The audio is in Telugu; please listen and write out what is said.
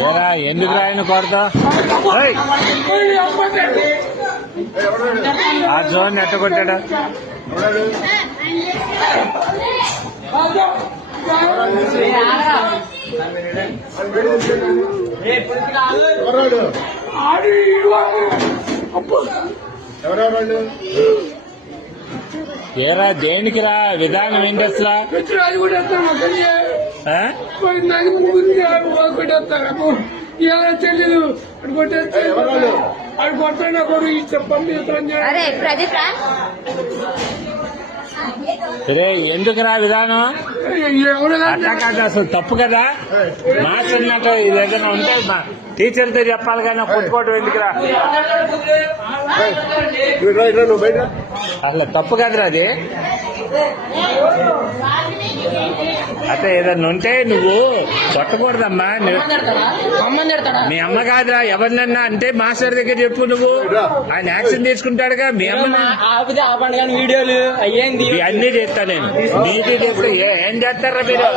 ఏరా ఎందుకు ఆయన కొడతా ఆ జోన్ ఎట్ట కొట్టాడా ఏరా దేనికి రా విధానం ఏంటి అసలు తెలీదు అది కొట్టాడు కూడా ఈ చెప్పండి రే ఎందుకురా విధానం అట్లా కాదు అసలు తప్పు కదా మాస్టర్ నాట ఇది ఏదైనా ఉంటే టీచర్తో చెప్పాలి కానీ కొట్టుకోవడం ఎందుకురా అసలు తప్పు కదరా అది అయితే ఏదన్నా ఉంటే నువ్వు కొట్టకూడదమ్మా మీ అమ్మ కాదురా ఎవరినన్నా అంటే మాస్టర్ దగ్గర చెప్పు నువ్వు ఆయన యాక్షన్ తీసుకుంటాడుగా మీ అమ్మ వీడియోలు అయ్యేంది అన్ని చేస్తా నేను నీటి చేస్తే ఏం చేస్తారా మీరు